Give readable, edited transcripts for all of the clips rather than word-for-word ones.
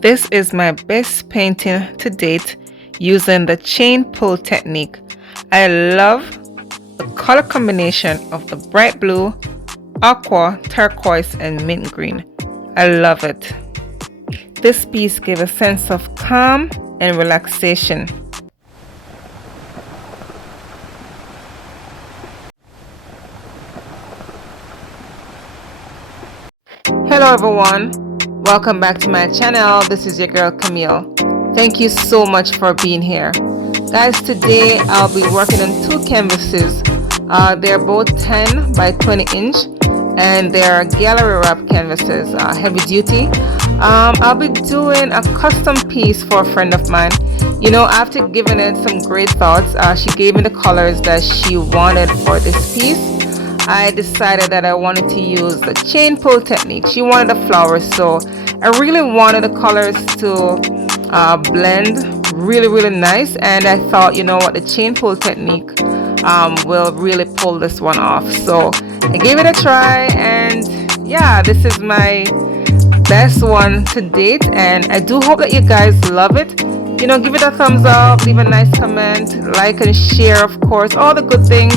This is my best painting to date using the Chainpull technique. I love the color combination of the bright blue, aqua, turquoise, and mint green. I love it. This piece gave a sense of calm and relaxation. Hello everyone, welcome back to my channel. This is your girl Camille. Thank you so much for being here. Guys, today I'll be working on two canvases. They're both 10 by 20 inch and they're gallery wrap canvases, heavy duty. I'll be doing a custom piece for a friend of mine. You know, after giving it some great thoughts, she gave me the colors that she wanted for this piece. I decided that I wanted to use the Chainpull technique. She wanted the flowers, so I really wanted the colors to blend really nice, and I thought, you know what, the Chainpull technique will really pull this one off. So I gave it a try, and yeah, this is my best one to date, and I do hope that you guys love it. You know, give it a thumbs up, leave a nice comment, like and share, of course, all the good things.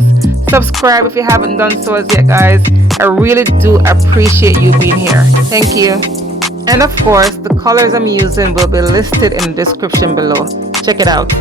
Subscribe if you haven't done so as yet, guys. I really do appreciate you being here. Thank you. And of course, the colors I'm using will be listed in the description below. Check it out.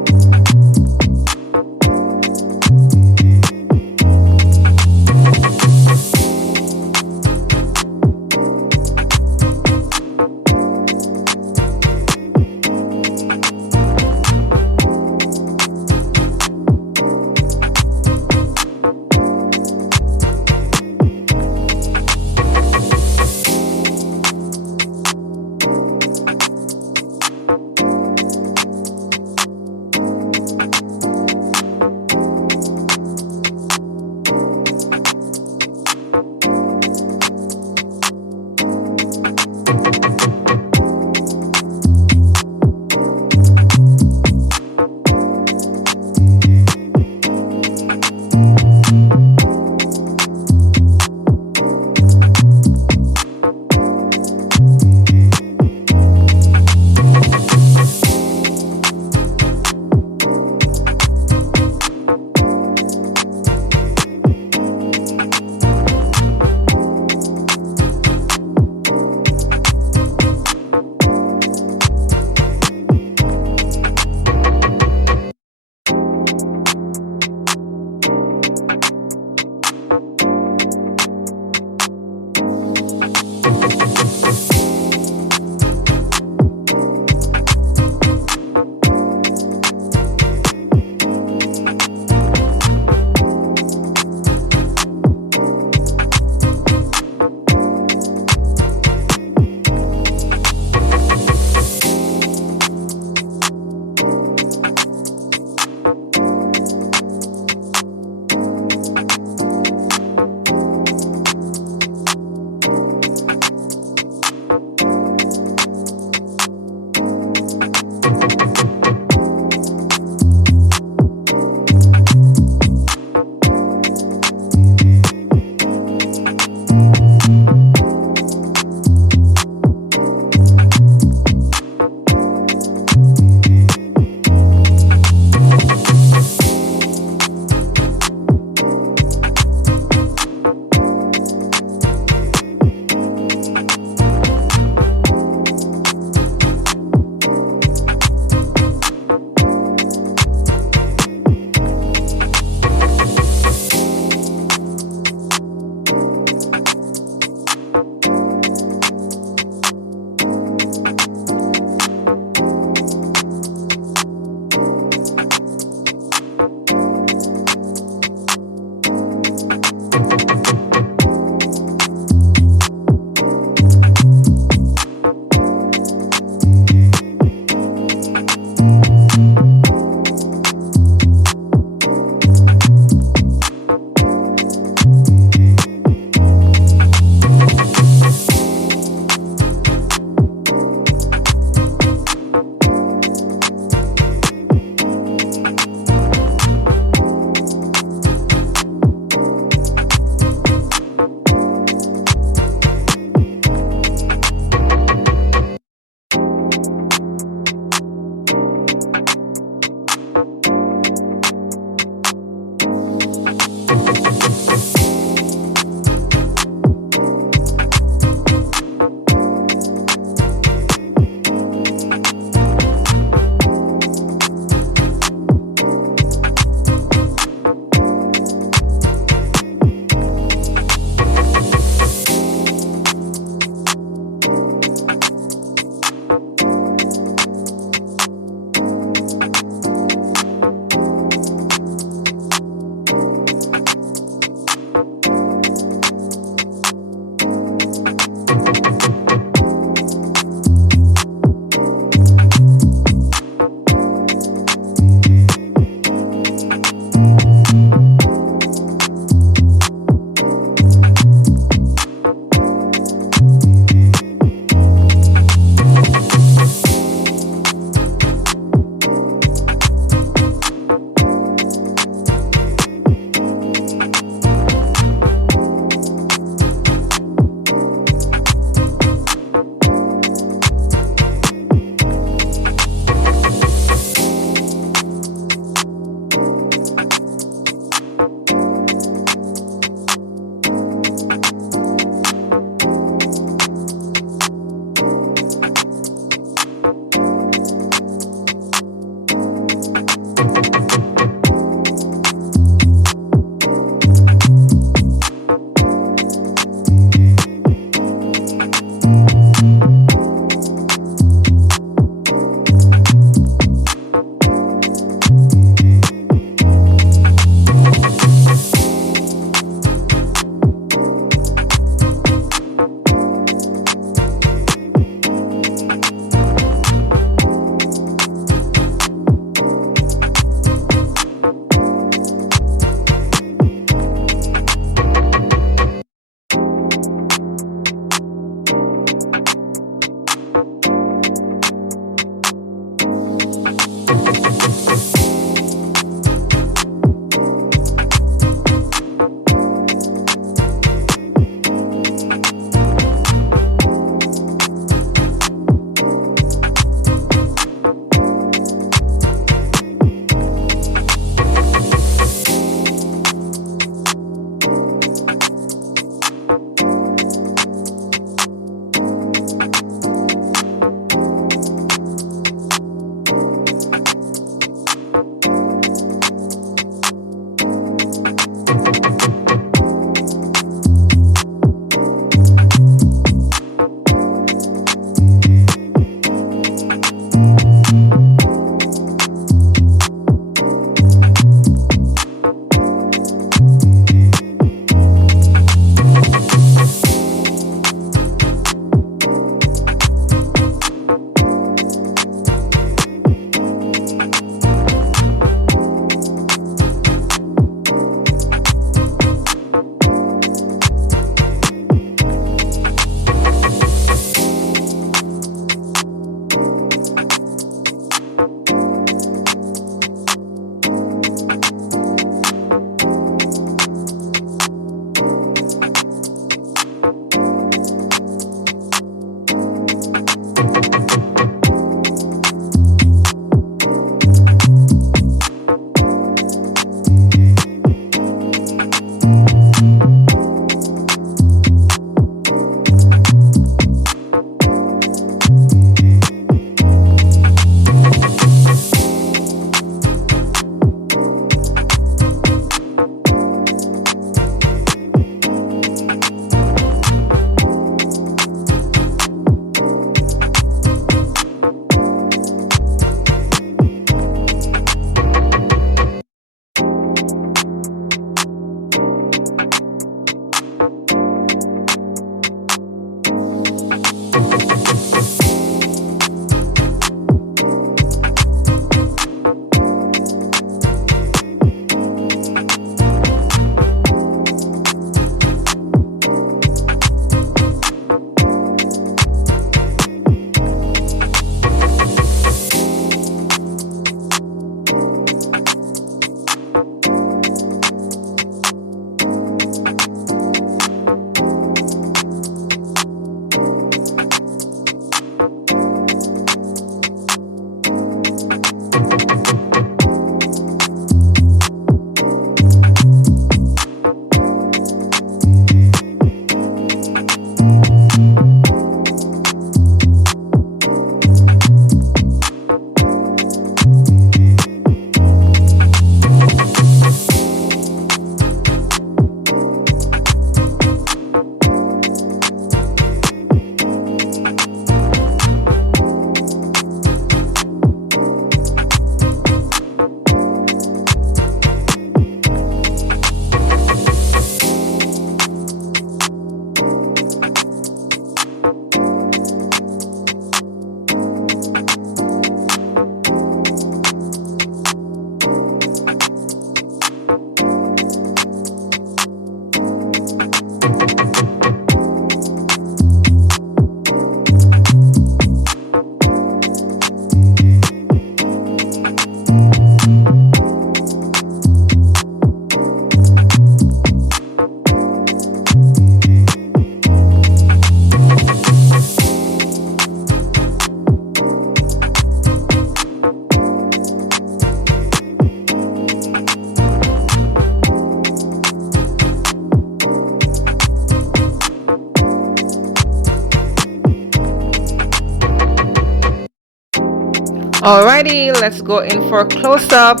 Alrighty, let's go in for a close-up.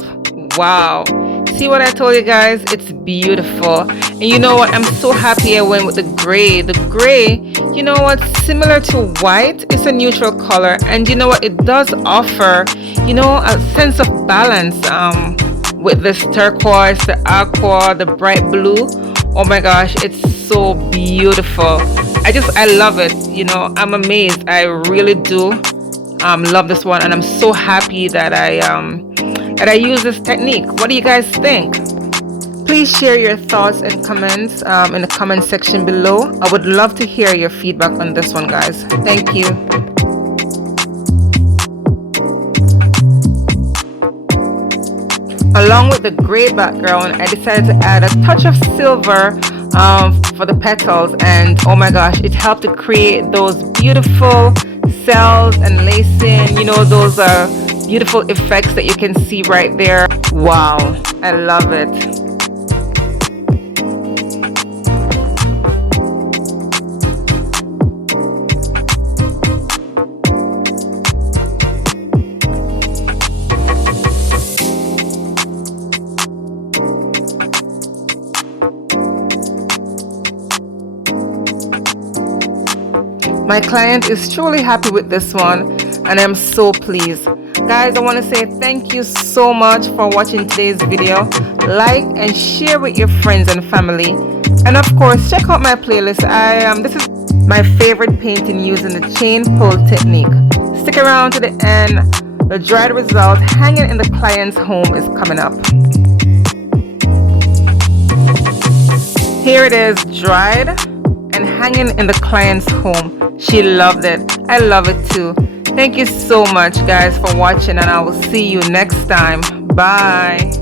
Wow, see what I told you guys? It's beautiful. And you know what, I'm so happy I went with the gray. The gray, you know what, similar to white, it's a neutral color, and you know what, it does offer, you know, a sense of balance with this turquoise, the aqua, the bright blue. Oh my gosh, it's so beautiful. I love it. You know, I'm amazed. I really do love this one, and I'm so happy that I use this technique. What do you guys think? Please share your thoughts and comments in the comment section below. I would love to hear your feedback on this one, guys. Thank you. Along with the gray background, I decided to add a touch of silver for the petals, and oh my gosh, it helped to create those beautiful cells and lacing, you know, those beautiful effects that you can see right there. Wow, I love it. My client is truly happy with this one, and I'm so pleased. Guys, I want to say thank you so much for watching today's video. Like and share with your friends and family, and of course check out my playlist. This is my favorite painting using the Chainpull technique. Stick around to the end. The dried result hanging in the client's home is coming up. Here it is, dried and hanging in the client's home. She loved it. I love it too. Thank you so much, guys, for watching, and I will see you next time. Bye.